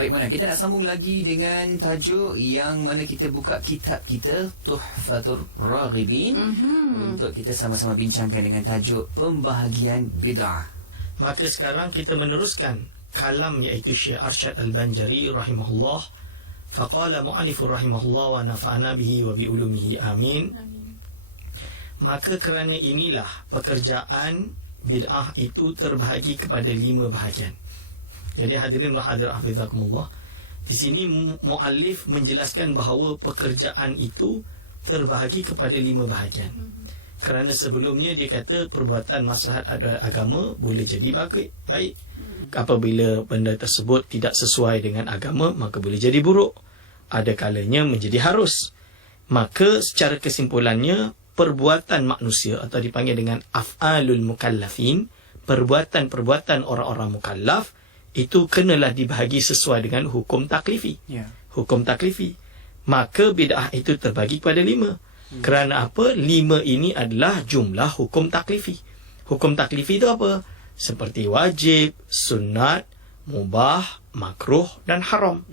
Baik, mana kita nak sambung lagi dengan tajuk yang mana kita buka kitab kita Tuhfatur Raghibin untuk kita sama-sama bincangkan dengan tajuk pembahagian bid'ah. Maka sekarang kita meneruskan kalam iaitu Syekh Arsyad Al-Banjari rahimahullah. Faqala mu'allifur rahimahullah wa nafa'ana bihi wa bi ulumihi amin. Maka kerana inilah pekerjaan bid'ah itu terbahagi kepada 5 bahagian. Jadi hadirin wa hadirat hafizakumullah, di sini muallif menjelaskan bahawa pekerjaan itu terbahagi kepada 5 bahagian. Kerana sebelumnya dia kata perbuatan maslahat agama boleh jadi baik. Apabila benda tersebut tidak sesuai dengan agama, maka boleh jadi buruk. Ada kalanya menjadi harus. Maka secara kesimpulannya, perbuatan manusia atau dipanggil dengan af'alul mukallafin, perbuatan-perbuatan orang-orang mukallaf, itu kenalah dibahagi sesuai dengan hukum taklifi. Hukum taklifi. Maka bid'ah itu terbagi kepada 5. Kerana apa? 5 ini adalah jumlah hukum taklifi. Hukum taklifi itu apa? Seperti wajib, sunat, mubah, makruh dan haram.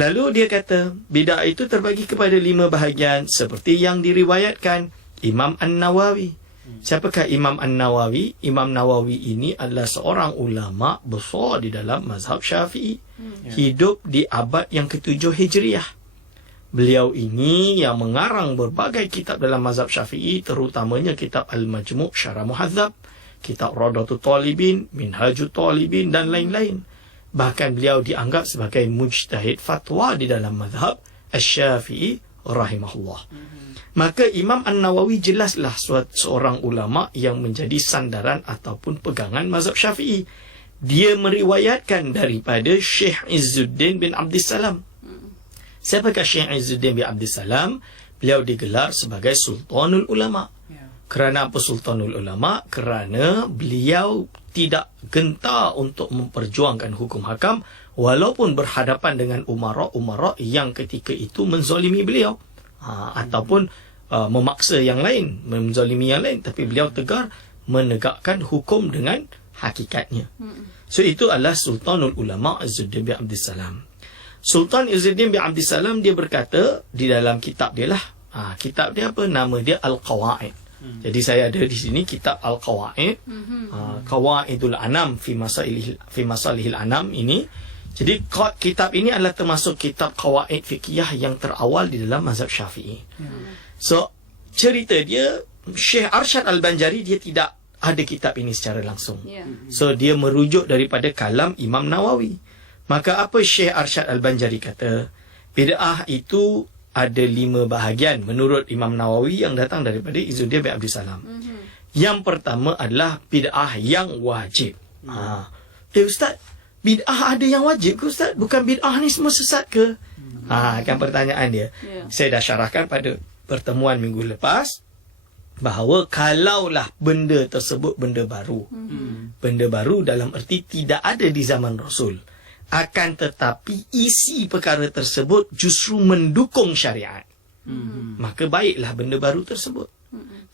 Lalu dia kata bid'ah itu terbagi kepada 5 bahagian seperti yang diriwayatkan Imam An-Nawawi. Siapakah Imam An-Nawawi? Imam Nawawi ini adalah seorang ulama besar di dalam mazhab Syafi'i. Hidup di abad yang ke-7 Hijriah. Beliau ini yang mengarang berbagai kitab dalam mazhab Syafi'i, terutamanya kitab Al-Majmu' Syarah Muhadzab, kitab Radatul Talibin, Minhajul Talibin dan lain-lain. Bahkan beliau dianggap sebagai mujtahid fatwa di dalam mazhab Asy-Syafi'i rahimahullah. Maka Imam An-Nawawi jelaslah seorang ulama yang menjadi sandaran ataupun pegangan mazhab Syafi'i. Dia meriwayatkan daripada Syekh Izzuddin bin Abdissalam. Siapakah Syekh Izzuddin bin Abdissalam? Beliau digelar sebagai Sultanul Ulama. Kerana apa Sultanul Ulama? Kerana beliau tidak gentar untuk memperjuangkan hukum hakam walaupun berhadapan dengan umara-umara yang ketika itu menzalimi beliau. Ataupun memaksa yang lain, menzalimi yang lain, tapi beliau tegar menegakkan hukum dengan hakikatnya. So itu adalah Sultanul Ulama Izzuddin bin Abdissalam. Sultan Izzuddin bin Abdissalam dia berkata di dalam kitab dia lah, kitab dia apa? Nama dia Al-Qawaid. Jadi saya ada di sini kitab Al-Qawaid, Qawaidul Anam fi Masalihil Anam ini. Jadi kitab ini adalah termasuk kitab qawaid fiqhiyah yang terawal di dalam mazhab Syafi'i. So cerita dia, Syekh Arsyad Al-Banjari dia tidak ada kitab ini secara langsung. So dia merujuk daripada kalam Imam Nawawi. Maka apa Syekh Arsyad Al-Banjari kata? Bid'ah itu ada 5 bahagian menurut Imam Nawawi yang datang daripada Izzuddin bin Abdissalam. Yang pertama adalah bid'ah yang wajib. Ustaz, bid'ah ada yang wajib ke Ustaz? Bukan bid'ah ni semua sesat ke? Kan pertanyaan dia. Saya dah syarahkan pada pertemuan minggu lepas bahawa kalaulah benda tersebut benda baru. Benda baru dalam erti tidak ada di zaman Rasul. Akan tetapi isi perkara tersebut justru mendukung syariat. Maka baiklah benda baru tersebut.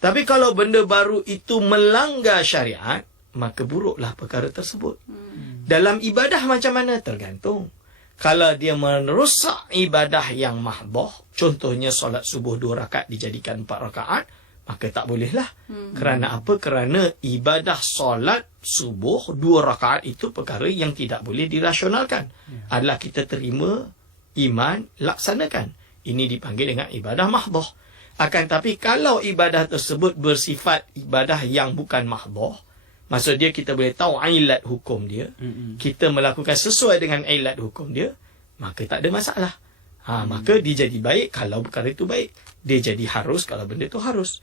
Tapi kalau benda baru itu melanggar syariat, maka buruklah perkara tersebut. Dalam ibadah macam mana? Tergantung. Kalau dia merosak ibadah yang mahdoh, contohnya solat subuh 2 rakaat dijadikan 4 rakaat, maka tak bolehlah. Kerana apa? Kerana ibadah solat subuh 2 rakaat itu perkara yang tidak boleh dirasionalkan. Adalah kita terima, iman, laksanakan. Ini dipanggil dengan ibadah mahdoh. Akan tapi kalau ibadah tersebut bersifat ibadah yang bukan mahdoh, maksud dia kita boleh tahu ilat hukum dia, kita melakukan sesuai dengan ilat hukum dia, maka tak ada masalah. Maka dia jadi baik kalau perkara itu baik. Dia jadi harus kalau benda itu harus.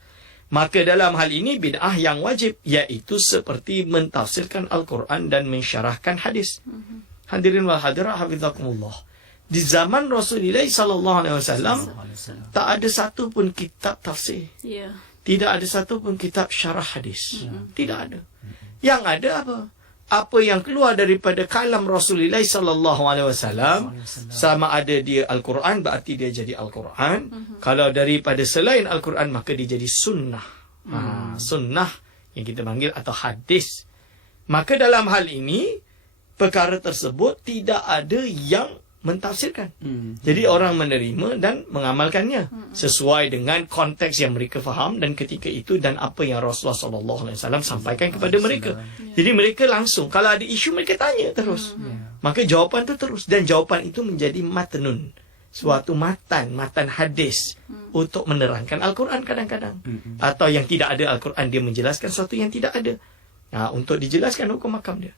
Maka dalam hal ini bid'ah yang wajib, iaitu seperti mentafsirkan Al-Quran dan mensyarahkan hadis. Hadirin wal hadirat hafizakumullah. Di zaman Rasulullah SAW tak ada satu pun kitab tafsir. Tidak ada satu pun kitab syarah hadis. Tidak ada. Yang ada apa? Apa yang keluar daripada kalam Rasulullah SAW, sama ada dia Al-Quran, berarti dia jadi Al-Quran. Kalau daripada selain Al-Quran, maka dia jadi sunnah. Sunnah yang kita panggil atau hadis. Maka dalam hal ini, perkara tersebut tidak ada yang mentafsirkan. Jadi orang menerima dan mengamalkannya sesuai dengan konteks yang mereka faham dan ketika itu dan apa yang Rasulullah SAW sampaikan kepada mereka. Jadi mereka langsung, kalau ada isu mereka tanya terus. Maka jawapan tu terus, dan jawapan itu menjadi matnun, suatu matan hadis untuk menerangkan Al-Quran kadang-kadang. Atau yang tidak ada Al-Quran, dia menjelaskan sesuatu yang tidak ada. Untuk dijelaskan hukum makam dia.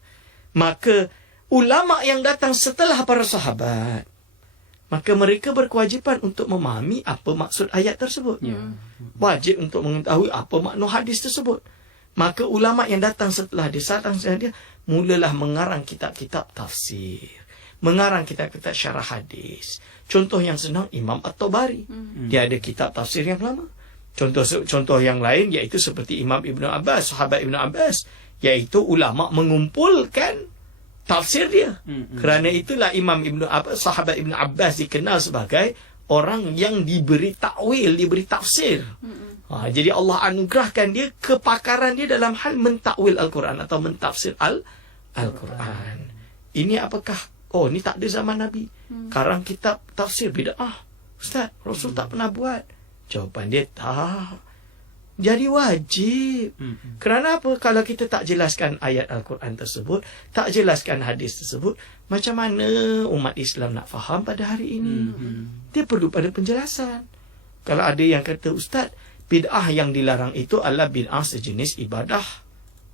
Maka ulama yang datang setelah para sahabat, maka mereka berkewajipan untuk memahami apa maksud ayat tersebut. Wajib untuk mengetahui apa makna hadis tersebut. Maka ulama yang datang setelah dia mulalah mengarang kitab-kitab tafsir, mengarang kitab-kitab syarah hadis. Contoh yang senang, Imam At-Tabari. Dia ada kitab tafsir yang lama. Contoh yang lain iaitu seperti Imam Ibn Abbas, sahabat Ibn Abbas, iaitu ulama mengumpulkan tafsir dia. Kerana itulah sahabat Ibn Abbas dikenal sebagai orang yang diberi takwil, diberi tafsir. Jadi Allah anugerahkan dia kepakaran dia dalam hal mentakwil Al-Quran atau mentafsir Al-Quran. Ini apakah ini tak ada zaman Nabi? Karang kitab tafsir bid'ah. Ustaz, Rasul tak pernah buat. Jawapan dia tak. Jadi wajib. Kerana apa? Kalau kita tak jelaskan ayat Al-Quran tersebut, tak jelaskan hadis tersebut, macam mana umat Islam nak faham pada hari ini? Dia perlu pada penjelasan. Kalau ada yang kata, Ustaz, bid'ah yang dilarang itu adalah bid'ah sejenis ibadah.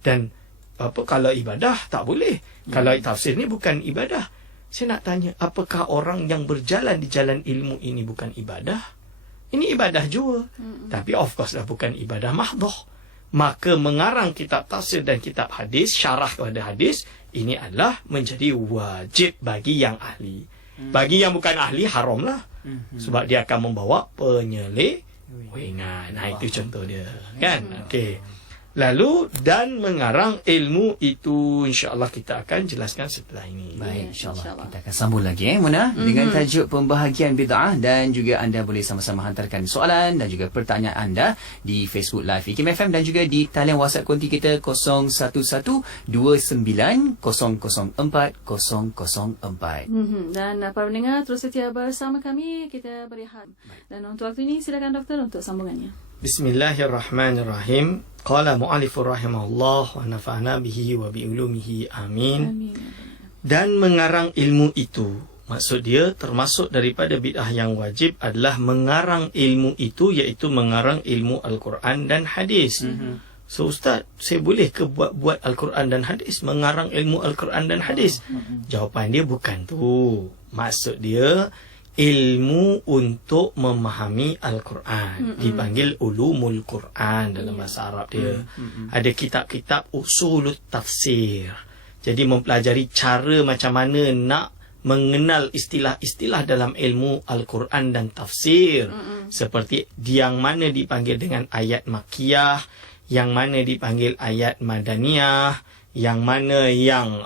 Dan kalau ibadah tak boleh. Kalau tafsir ni bukan ibadah. Saya nak tanya, apakah orang yang berjalan di jalan ilmu ini bukan ibadah? Ini ibadah juga. Tapi of course dah bukan ibadah mahdoh. Maka mengarang kitab tafsir dan kitab hadis, syarah kepada hadis, ini adalah menjadi wajib bagi yang ahli. Bagi yang bukan ahli, haramlah. Sebab dia akan membawa penyelewengan. Itu contoh dia. Kan? Okey. Lalu, dan mengarang ilmu itu, insya-Allah kita akan jelaskan setelah ini. Baik, insya-Allah. Kita akan sambung lagi Mona dengan tajuk pembahagian bid'ah, dan juga anda boleh sama-sama hantarkan soalan dan juga pertanyaan anda di Facebook Live IKIM FM dan juga di talian WhatsApp konti kita 01129004. Dan para pendengar terus setia bersama kami, kita berehat. Dan untuk waktu ini silakan doktor untuk sambungannya. Bismillahirrahmanirrahim. Qala mu'alifur rahimahullah wa nafa'ana bihi wa bi'ulumihi amin. Dan mengarang ilmu itu, maksud dia termasuk daripada bid'ah yang wajib adalah mengarang ilmu itu, iaitu mengarang ilmu Al-Quran dan hadis. So Ustaz, saya boleh ke buat Al-Quran dan hadis, mengarang ilmu Al-Quran dan hadis? Jawapan dia bukan tu. Maksud dia ilmu untuk memahami Al-Quran. Dipanggil ulumul Quran dalam bahasa Arab dia. Ada kitab-kitab usulut tafsir. Jadi mempelajari cara macam mana nak mengenal istilah-istilah dalam ilmu Al-Quran dan tafsir. Seperti yang mana dipanggil dengan ayat makiyah, yang mana dipanggil ayat madaniyah, yang mana yang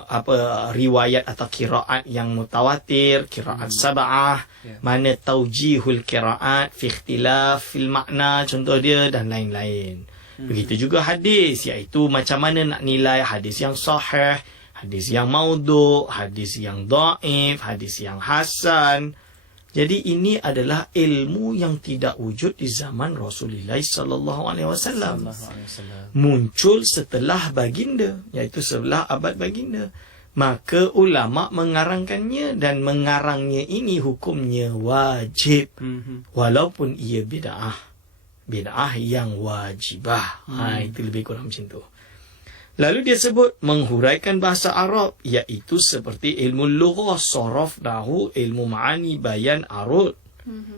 riwayat atau qiraat yang mutawatir, qiraat sab'ah, mana taujihul qiraat fi ikhtilaf fil makna, contoh dia, dan lain-lain. Begitu juga hadis, iaitu macam mana nak nilai hadis yang sahih, hadis yang maudhu', hadis yang dhaif, hadis yang hasan. Jadi ini adalah ilmu yang tidak wujud di zaman Rasulullah SAW. Muncul setelah baginda, iaitu setelah abad baginda. Maka ulama mengarangkannya, dan mengarangnya ini hukumnya wajib. Walaupun ia bid'ah. Bid'ah yang wajibah. Itu lebih kurang macam tu. Lalu dia sebut menghuraikan bahasa Arab, iaitu seperti ilmu lughah, saraf, nahwu, ilmu ma'ani, bayan, arud.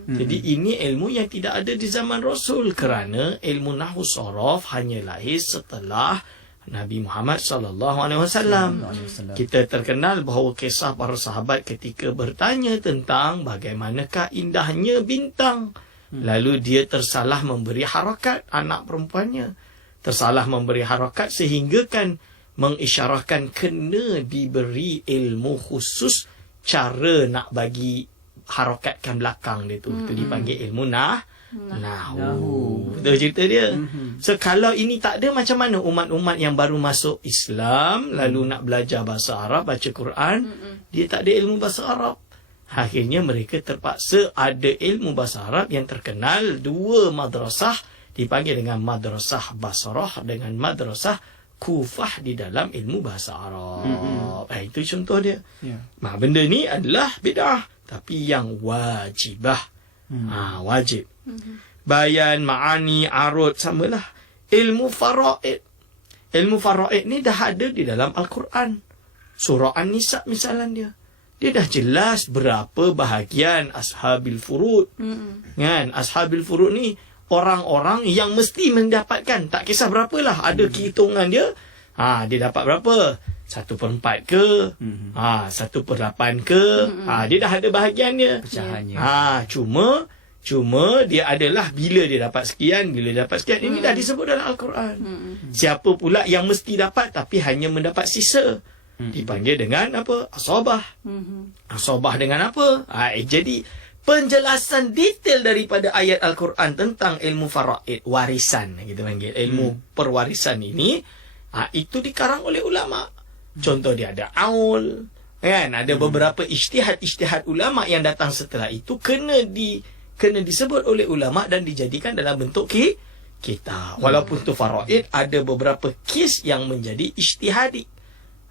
Jadi ini ilmu yang tidak ada di zaman Rasul, kerana ilmu nahwu saraf hanya lahir setelah Nabi Muhammad SAW. Kita terkenal bahawa kisah para sahabat ketika bertanya tentang bagaimanakah indahnya bintang. Lalu dia tersalah memberi harakat anak perempuannya. Tersalah memberi harakat sehingga kan mengisyarahkan kena diberi ilmu khusus cara nak bagi harakatkan belakang dia tu. Itu dipanggil ilmu Nahu. Betul cerita dia. So kalau ini tak ada, macam mana umat-umat yang baru masuk Islam lalu nak belajar bahasa Arab, baca Quran, dia tak ada ilmu bahasa Arab. Akhirnya mereka terpaksa ada ilmu bahasa Arab yang terkenal, dua madrasah dipanggil dengan madrasah Basrah dengan madrasah Kufah di dalam ilmu bahasa Arab. Itu contoh dia. Benda ni adalah bid'ah, tapi yang wajibah. Wajib. Bayan, ma'ani, arud, samalah. Ilmu faraid. Ilmu faraid ni dah ada di dalam Al-Quran. Surah An-Nisa misalnya dia. Dia dah jelas berapa bahagian ashabil furud. Kan? Ashabil furud ni orang-orang yang mesti mendapatkan. Tak kisah berapalah. Ada hitungan dia. Dia dapat berapa? 1/4 ke? 1/8 ke? Dia dah ada bahagian dia. Pecahannya. Cuma dia adalah bila dia dapat sekian, bila dia dapat sekian. Ini dah disebut dalam Al-Quran. Siapa pula yang mesti dapat tapi hanya mendapat sisa? Dipanggil dengan apa? Asabah. Asabah dengan apa? Jadi penjelasan detail daripada ayat Al-Quran tentang ilmu faraid, warisan kita panggil, ilmu perwarisan ini, itu dikarang oleh ulama. Contoh dia ada aul, kan? Ada beberapa ijtihad ulama yang datang setelah itu kena disebut oleh ulama dan dijadikan dalam bentuk kitab. Walaupun tu faraid, ada beberapa kes yang menjadi ijtihadi.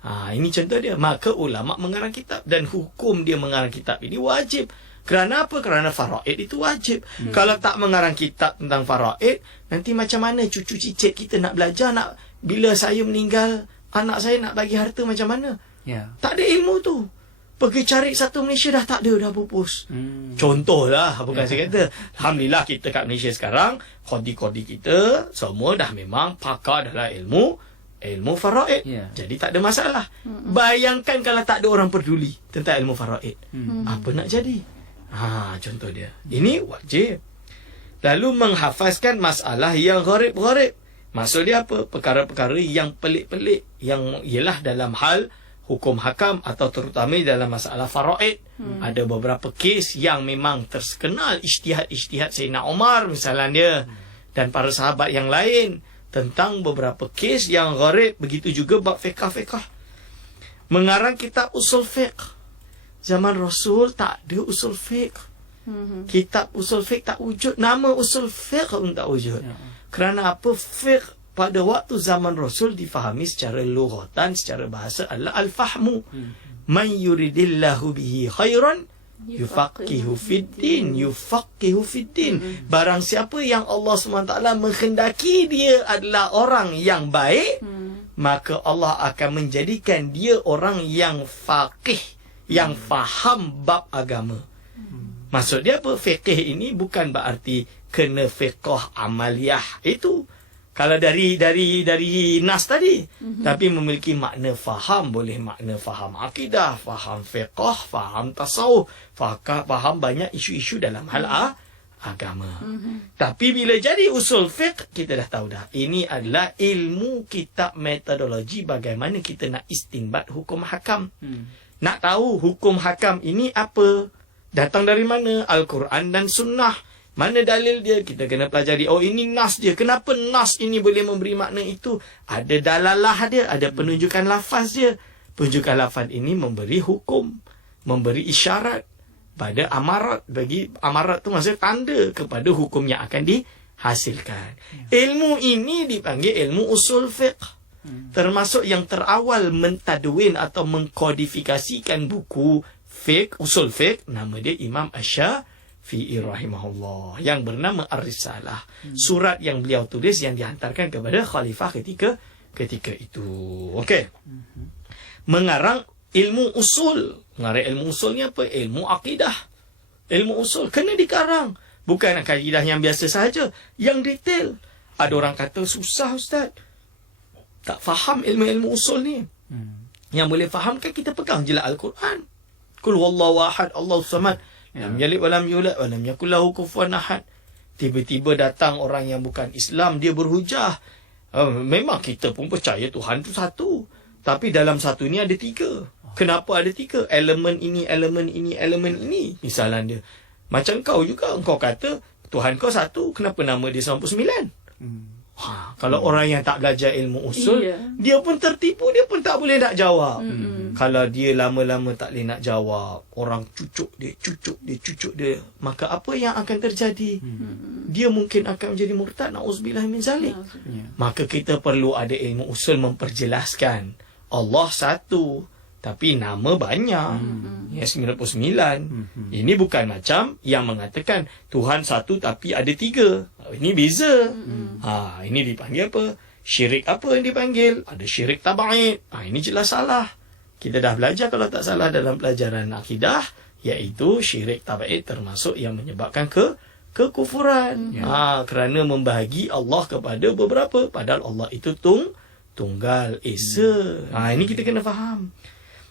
Ini contoh dia. Maka ulama mengarang kitab, dan hukum dia mengarang kitab ini wajib. Kerana apa? Kerana faraid itu wajib. Kalau tak mengarang kitab tentang faraid, nanti macam mana cucu cicit kita nak belajar, bila saya meninggal, anak saya nak bagi harta macam mana? Tak ada ilmu tu. Pergi cari satu Malaysia dah tak ada, dah pupus. Contohlah, bukan saya kata. Alhamdulillah kita kat Malaysia sekarang, kodi-kodi kita semua dah memang pakar dalam ilmu faraid. Jadi tak ada masalah. Bayangkan kalau tak ada orang peduli tentang ilmu faraid. Apa nak jadi? Contoh dia. Ini wajib. Lalu menghafazkan masalah yang gharib-gharib. Maksud dia apa? Perkara-perkara yang pelik-pelik, yang ialah dalam hal hukum hakam atau terutama dalam masalah faraid. Ada beberapa kes yang memang terkenal, ijtihad Sayyidina Umar misalnya dia, dan para sahabat yang lain, tentang beberapa kes yang gharib. Begitu juga bab fiqh. Mengarang kitab usul fiqh. Zaman Rasul tak ada usul fiqh. Kitab usul fiqh tak wujud. Nama usul fiqh pun tak wujud. Kerana apa? Fiqh pada waktu zaman Rasul difahami secara lughatan, secara bahasa adalah al-fahmu. Man yuridillahu bihi khairan yufaqihu fiddin. Barang siapa yang Allah SWT menghendaki dia adalah orang yang baik, maka Allah akan menjadikan dia orang yang faqih, yang faham bab agama. Maksud dia apa? Fiqh ini bukan berarti kena fiqh amaliyah itu. Kalau dari nas tadi, tapi memiliki makna faham, boleh makna faham akidah, faham fiqh, faham tasawuf, faham banyak isu-isu dalam hal agama. Tapi bila jadi usul fiqh, kita dah tahu dah. Ini adalah ilmu kitab metodologi bagaimana kita nak istinbat hukum hakam. Nak tahu hukum hakam ini apa? Datang dari mana? Al-Quran dan Sunnah. Mana dalil dia? Kita kena pelajari. Oh, ini nas dia. Kenapa nas ini boleh memberi makna itu? Ada dalalah dia. Ada penunjukan lafaz dia. Penunjukan lafaz ini memberi hukum. Memberi isyarat pada amarat. Bagi amarat tu maksudnya tanda kepada hukum yang akan dihasilkan. Ilmu ini dipanggil ilmu usul fiqh. Termasuk yang terawal mentadwin atau mengkodifikasikan buku fiqh, usul fiqh. Nama dia Imam Asy-Syafi'i rahimahullah, yang bernama Ar-Risalah. Surat yang beliau tulis yang dihantarkan kepada khalifah ketika itu. Okey. Mengarang ilmu usul. Mengarang ilmu usul ni apa? Ilmu akidah. Ilmu usul kena dikarang. Bukan akidah yang biasa sahaja, yang detail. Ada orang kata susah ustaz, tak faham ilmu-ilmu usul ni. Yang boleh fahamkan, kita pegang je lah Al-Quran. Qul huwallahu ahad, Allahus samad, lam yalid wa lam yulad wa lam yakul lahu kufuwan ahad. Tiba-tiba datang orang yang bukan Islam, dia berhujah. Memang kita pun percaya Tuhan tu satu, tapi dalam satu ni ada tiga. Kenapa ada tiga? Elemen ini, elemen ini, elemen ini. Misalnya dia, macam kau juga, kau kata Tuhan kau satu, kenapa nama dia 99? Kalau orang yang tak belajar ilmu usul, dia pun tertipu, dia pun tak boleh nak jawab. Kalau dia lama-lama tak boleh nak jawab, orang cucuk dia, maka apa yang akan terjadi? Dia mungkin akan menjadi murtad, na'udzubillah min zalik. Maka kita perlu ada ilmu usul memperjelaskan Allah satu, tapi nama banyak. Ya, 99. Ini bukan macam yang mengatakan Tuhan satu tapi ada 3. Ini beza. Ini dipanggil apa? Syirik apa yang dipanggil? Ada syirik tabaid. Ini jelas salah. Kita dah belajar kalau tak salah dalam pelajaran akidah, iaitu syirik tabaid termasuk yang menyebabkan kekufuran. Kerana membahagi Allah kepada beberapa, padahal Allah itu tunggal esa. Ini kita kena faham.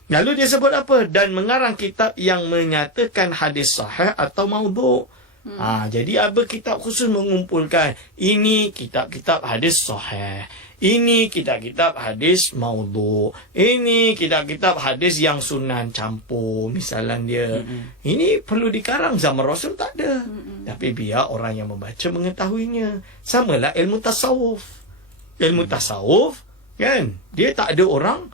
Lalu dia sebut apa? Dan mengarang kitab yang menyatakan hadis sahih atau maudhu'. Jadi ada kitab khusus mengumpulkan ini kitab-kitab hadis sahih, ini kitab-kitab hadis maudhu', ini kitab-kitab hadis yang sunan campur misalnya dia. Ini perlu dikarang, zaman Rasul tak ada. Tapi biar orang yang membaca mengetahuinya. Samalah ilmu tasawuf. Ilmu tasawuf kan, dia tak ada orang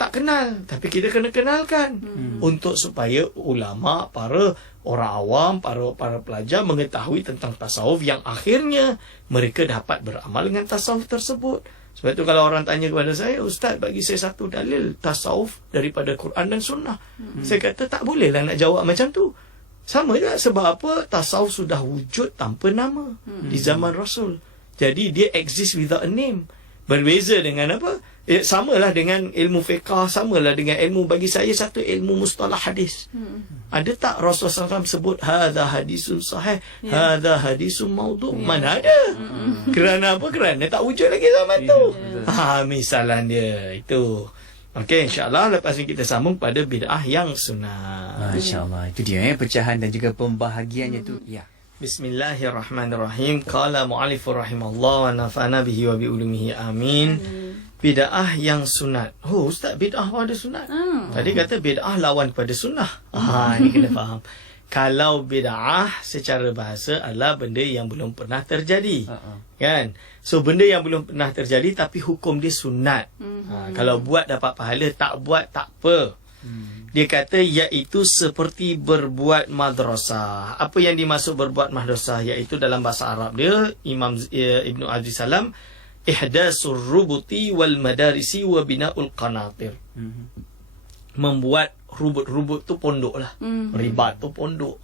tak kenal, tapi kita kena kenalkan untuk supaya ulama, para orang awam, para pelajar mengetahui tentang tasawuf yang akhirnya mereka dapat beramal dengan tasawuf tersebut. Sebab itu kalau orang tanya kepada saya, Ustaz bagi saya satu dalil tasawuf daripada Quran dan Sunnah. Saya kata tak bolehlah nak jawab macam tu. Sama juga sebab apa? Tasawuf sudah wujud tanpa nama di zaman Rasul. Jadi dia exist without a name. Berbeza dengan apa? Samalah dengan ilmu fiqah, samalah dengan ilmu, bagi saya satu ilmu mustalah hadis. Ada tak Rasulullah SAW sebut hadza hadisun sahih, hadza hadisun maudhu'? Mana ada? Kerana apa? Kerana tak wujud lagi zaman tu. Misalan dia itu. Okey, insya-Allah lepas ni kita sambung pada bid'ah yang sunnah. Masya-Allah. Itu dia pecahan dan juga pembahagiannya tu. Ya. Bismillahirrahmanirrahim. Qala mu'allif rahimallahu wa nafa'ana bihi wa bi ulumihi amin. Bid'ah yang sunat. Ustaz, bid'ah ada sunat. Tadi kata bid'ah lawan kepada sunnah. Ini kena faham. Kalau bid'ah secara bahasa adalah benda yang belum pernah terjadi. Kan? So benda yang belum pernah terjadi tapi hukum dia sunat. Kalau buat dapat pahala, tak buat tak apa. Dia kata iaitu seperti berbuat madrasah. Apa yang dimaksud berbuat madrasah? Iaitu dalam bahasa Arab dia, Imam Ibn Abdul Salam, ihdasur rubuti wal madarisi wa bina'ul qanatir. Membuat rubut-rubut tu pondok lah. Ribat tu pondok.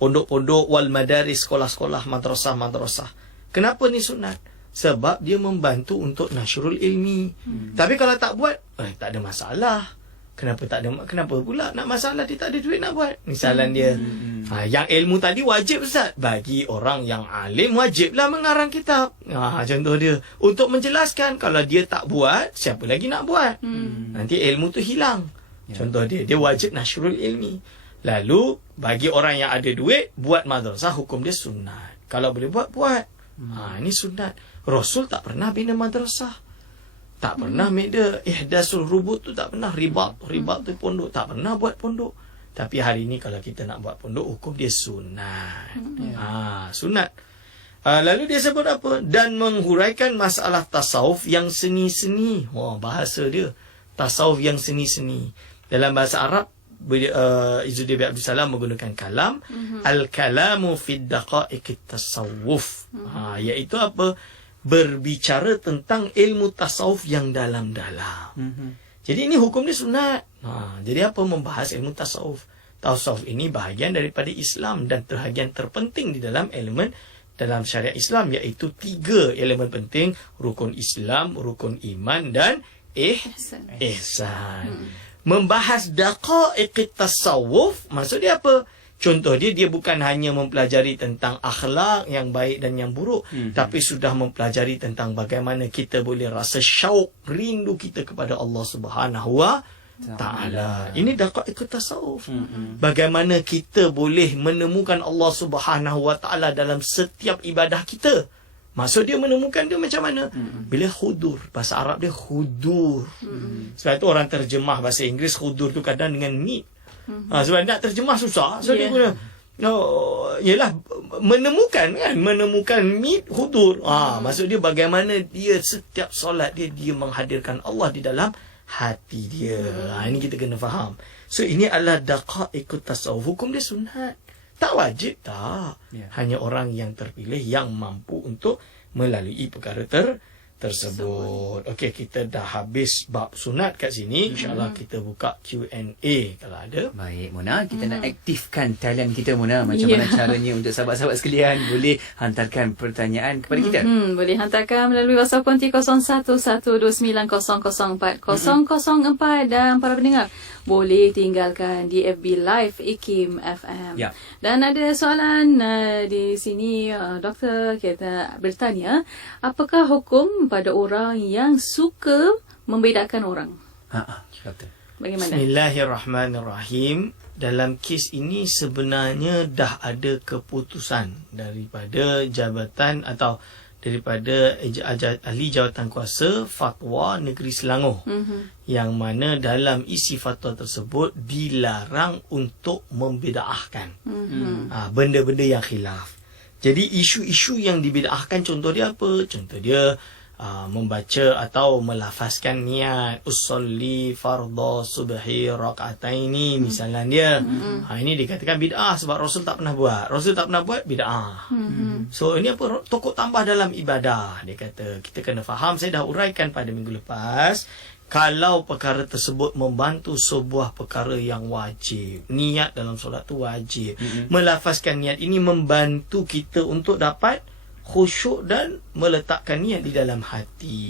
Pondok-pondok wal madaris, sekolah-sekolah, madrasah-madrasah. Kenapa ni sunat? Sebab dia membantu untuk nasyrul ilmi. Tapi kalau tak buat, tak ada masalah. Kenapa pula nak masalah dia tak ada duit nak buat? Misalan dia yang ilmu tadi wajib Ustaz, bagi orang yang alim wajiblah mengarang kitab. Contoh dia untuk menjelaskan, kalau dia tak buat, siapa lagi nak buat? Nanti ilmu tu hilang. Contoh dia wajib nasyrul ilmi. Lalu bagi orang yang ada duit, buat madrasah, hukum dia sunat. Kalau boleh buat. Ini sunat. Rasul tak pernah bina madrasah. Tak pernah ada ihdasul rubut tu, tak pernah. Ribat tu pondok, tak pernah buat pondok. Tapi hari ni kalau kita nak buat pondok, hukum dia sunat. Sunat. Lalu dia sebut apa? Dan menghuraikan masalah tasawuf yang seni-seni. Bahasa dia tasawuf yang seni-seni. Dalam bahasa Arab, Izzuddin bin Abdul Salam menggunakan kalam. Al-kalamu fid daqa'iqit tasawuf. Iaitu apa? Berbicara tentang ilmu tasawuf yang dalam-dalam. Jadi ini hukum dia sunat. Jadi apa? Membahas ilmu tasawuf. Tasawuf ini bahagian daripada Islam dan bahagian terpenting di dalam elemen dalam syariat Islam, iaitu 3 elemen penting: rukun Islam, rukun iman dan ihsan. Membahas daqa'iqit tasawuf, maksud dia apa? Contoh dia bukan hanya mempelajari tentang akhlak yang baik dan yang buruk, tapi sudah mempelajari tentang bagaimana kita boleh rasa syauq, rindu kita kepada Allah Subhanahu wa Ta'ala. Ini daqa'iqut tasawuf. Bagaimana kita boleh menemukan Allah Subhanahu wa Ta'ala dalam setiap ibadah kita. Maksud dia menemukan dia macam mana? Bila hudur. Bahasa Arab dia hudur. Sebab itu orang terjemah bahasa Inggeris hudur tu kadang dengan need. Sebab nak terjemah susah. So dia guna Yelah, menemukan mid hudur. Maksud dia bagaimana dia setiap solat dia menghadirkan Allah di dalam hati dia. Ini kita kena faham. So ini adalah daqaiqut tasawuf. Hukum dia sunat. Tak wajib tak. Hanya orang yang terpilih yang mampu untuk melalui perkara tersebut. Okey, kita dah habis bab sunat kat sini. InsyaAllah kita buka Q&A kalau ada. Baik, Mona, kita nak aktifkan talent kita, Mona. Macam mana caranya untuk sahabat-sahabat sekalian boleh hantarkan pertanyaan kepada kita? Boleh hantarkan melalui WhatsApp konti 01129004 004 dan para pendengar boleh tinggalkan di FB Live IKIM FM. Ya. Dan ada soalan di sini, doktor kita bertanya, apakah hukum pada orang yang suka membedakan orang? Doktor. Bagaimana? Bismillahirrahmanirrahim. Dalam kes ini sebenarnya dah ada keputusan daripada jabatan atau daripada ahli jawatan kuasa Fatwa Negeri Selangor, yang mana dalam isi fatwa tersebut dilarang untuk membida'ahkan benda-benda yang khilaf. Jadi isu-isu yang dibida'ahkan, contoh dia apa? Contoh dia membaca atau melafazkan niat usolli fardhu subhi raka'ataini, misalnya dia. Ini dikatakan bid'ah sebab Rasul tak pernah buat. Rasul tak pernah buat, bid'ah. So ini apa? Tokok tambah dalam ibadah. Dia kata, kita kena faham, saya dah uraikan pada minggu lepas, kalau perkara tersebut membantu sebuah perkara yang wajib, niat dalam solat tu wajib, melafazkan niat ini membantu kita untuk dapat khusyuk dan meletakkan niat di dalam hati.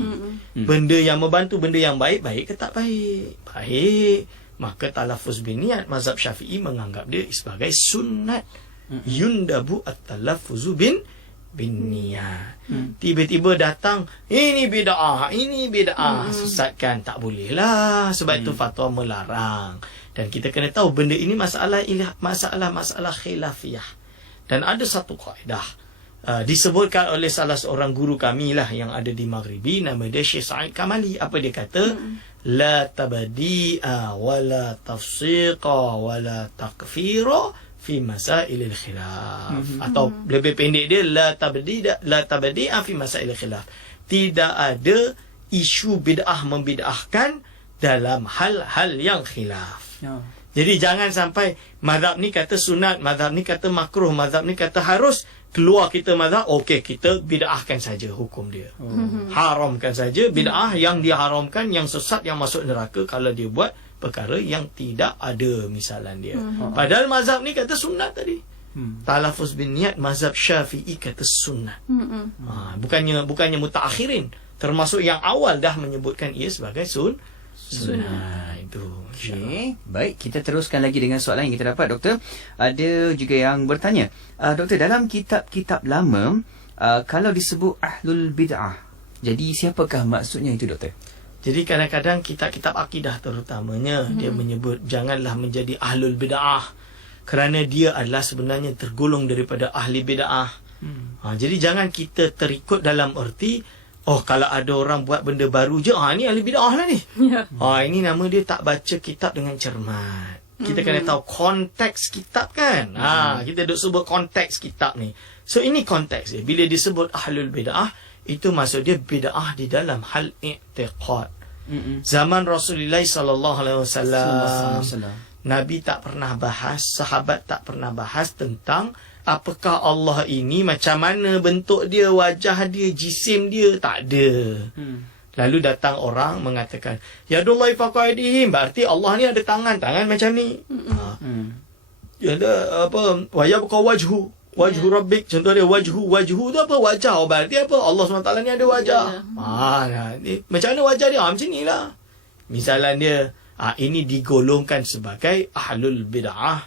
Benda yang membantu, benda yang baik ke tak baik? Baik. Maka talafuz bin niat, mazhab Syafi'i menganggap dia sebagai sunat. Yundabu at-talaffuzu bin niat. Tiba-tiba datang, ini bid'ah, sesatkan. Tak boleh lah. Sebab itu fatwa melarang. Dan kita kena tahu benda ini masalah khilafiyah. Dan ada satu kaedah disebutkan oleh salah seorang guru kami lah yang ada di Maghribi, nama dia Syekh Sa'id Kamali. Apa dia kata? La tabadi'a wa la tafsiqa wa la takfira fi masailil khilaf. Atau lebih pendek dia, la tabadi'a fi masailil khilaf. Tidak ada isu bid'ah membid'ahkan dalam hal-hal yang khilaf. Jadi jangan sampai mazhab ni kata sunat, mazhab ni kata makruh, mazhab ni kata harus, keluar kita mazhab, okey, kita bid'ahkan saja hukum dia. Haramkan saja bid'ah yang diharamkan, yang sesat, yang masuk neraka kalau dia buat perkara yang tidak ada misalan dia. Padahal mazhab ni kata sunat tadi. Talafuz bin niat, mazhab Syafi'i kata sunat. Bukannya mutaakhirin, termasuk yang awal dah menyebutkan ia sebagai sunat. Itu. Okey, baik, kita teruskan lagi dengan soalan yang kita dapat, doktor. Ada juga yang bertanya, doktor, dalam kitab-kitab lama kalau disebut ahlul bid'ah, jadi siapakah maksudnya itu, doktor? Jadi kadang-kadang kitab-kitab akidah terutamanya dia menyebut janganlah menjadi ahlul bid'ah, kerana dia adalah sebenarnya tergolong daripada ahli bid'ah. Jadi jangan kita terikut dalam erti, kalau ada orang buat benda baru je, ni ahli bid'ah lah ni. Ini nama dia tak baca kitab dengan cermat. Kita kena tahu konteks kitab kan. Kita duk sebut konteks kitab ni. So ini konteks dia. Bila disebut ahlul bid'ah, itu maksud dia bid'ah di dalam hal i'tiqad. Zaman Rasulullah SAW, Nabi tak pernah bahas, sahabat tak pernah bahas tentang apakah Allah ini, macam mana bentuk dia, wajah dia, jisim dia, tak ada. Lalu datang orang mengatakan, yadullahi fawqa aydihim, berarti Allah ni ada tangan macam ni. Ada apa? Wa yabqa wajhu rabbik, contoh dia wajhu tu apa? Wajah. Berarti apa? Allah SWT ni ada wajah. Macam mana wajah dia? Macam ni lah. Misalan dia, ini digolongkan sebagai ahlul bid'ah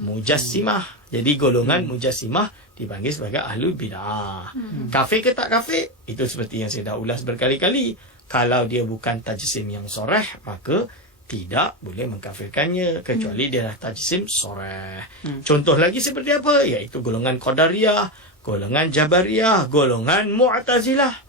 mujassimah. Jadi golongan mujassimah dipanggil sebagai ahlul bid'ah. Kafir ke tak kafir? Itu seperti yang saya dah ulas berkali-kali. Kalau dia bukan tajsim yang soreh, maka tidak boleh mengkafirkannya, kecuali dia dah tajsim soreh. Contoh lagi seperti apa? Iaitu golongan Qadariyah, golongan Jabariyah, golongan Mu'tazilah.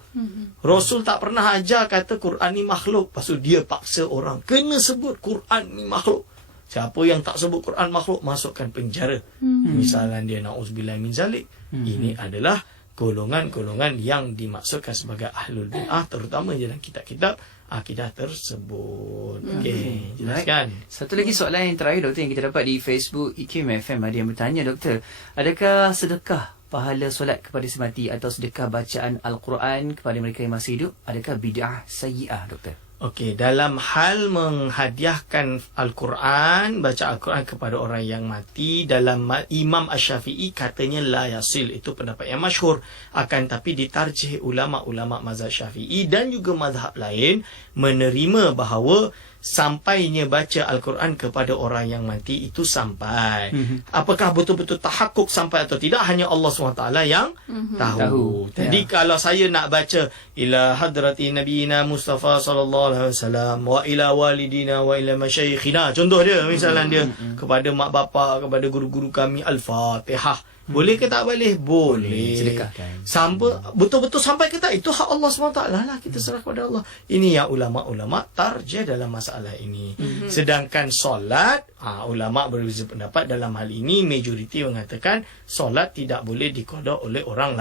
Rasul tak pernah ajar kata Quran ni makhluk. Lepas tu dia paksa orang kena sebut Quran ni makhluk. Siapa yang tak sebut Quran makhluk, masukkan penjara. Misalnya dia na'udzubillah min zalik. Ini adalah golongan-golongan yang dimaksudkan sebagai ahlul bid'ah, terutama dalam kitab-kitab akidah tersebut. Okey, jelaskan. Satu lagi soalan yang terakhir, doktor, yang kita dapat di Facebook IKIM FM. Ada yang bertanya, doktor, adakah sedekah pahala solat kepada semati atau sedekah bacaan Al-Quran kepada mereka yang masih hidup, adakah bid'ah sayyi'ah, doktor? Okey, dalam hal menghadiahkan Al-Quran, baca Al-Quran kepada orang yang mati, dalam Imam Asy-Syafi'i katanya la yasil, itu pendapat yang masyhur. Akan tapi ditarjih ulama-ulama mazhab Syafi'i dan juga mazhab lain menerima bahawa sampainya baca Al-Quran kepada orang yang mati itu sampai. Apakah betul-betul tahakkuk sampai atau tidak, hanya Allah SWT yang tahu. Jadi kalau saya nak baca ila hadrati nabiyina Mustafa sallallahu alaihi wasallam wa ila walidina wa ila masyayikhina, contoh dia misalnya dia kepada mak bapak, kepada guru-guru kami, Al-Fatihah. Boleh ke tak boleh? Boleh. Sedekahkan. Sampai betul-betul sampai ke tak, itu hak Allah SWT lah, kita serah kepada Allah. Ini yang ulama-ulama tarjih dalam masalah ini. Sedangkan solat, ulama berbeza pendapat dalam hal ini. Majoriti mengatakan solat tidak boleh diqada oleh orang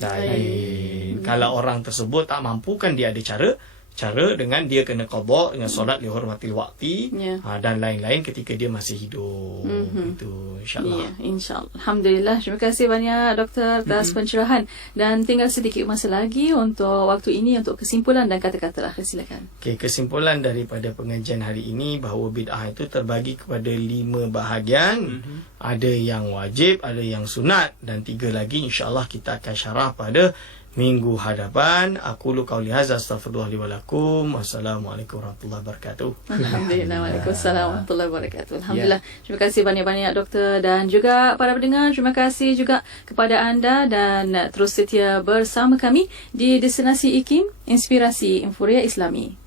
lain. Kalau orang tersebut tak mampu, kan dia ada cara dengan dia kena qada dengan solat li hurmatil waqti, dan lain-lain ketika dia masih hidup. Itu insya-Allah. Ya, insya-Allah. Alhamdulillah. Terima kasih banyak doktor atas pencerahan, dan tinggal sedikit masa lagi untuk waktu ini untuk kesimpulan dan kata-kata terakhir, silakan. Okey, kesimpulan daripada pengajian hari ini bahawa bid'ah itu terbagi kepada 5 bahagian. Ada yang wajib, ada yang sunat, dan 3 lagi insya-Allah kita akan syarah pada minggu hadapan. Aku lu qauli hadza, astaghfirullah li wa lakum. Wassalamualaikum warahmatullahi wabarakatuh. Alhamdulillah. Waalaikumsalam warahmatullahi wabarakatuh. Alhamdulillah. Terima kasih banyak-banyak doktor, dan juga para pendengar, terima kasih juga kepada anda, dan terus setia bersama kami di Destinasi IKIM, Inspirasi Inforia Islami.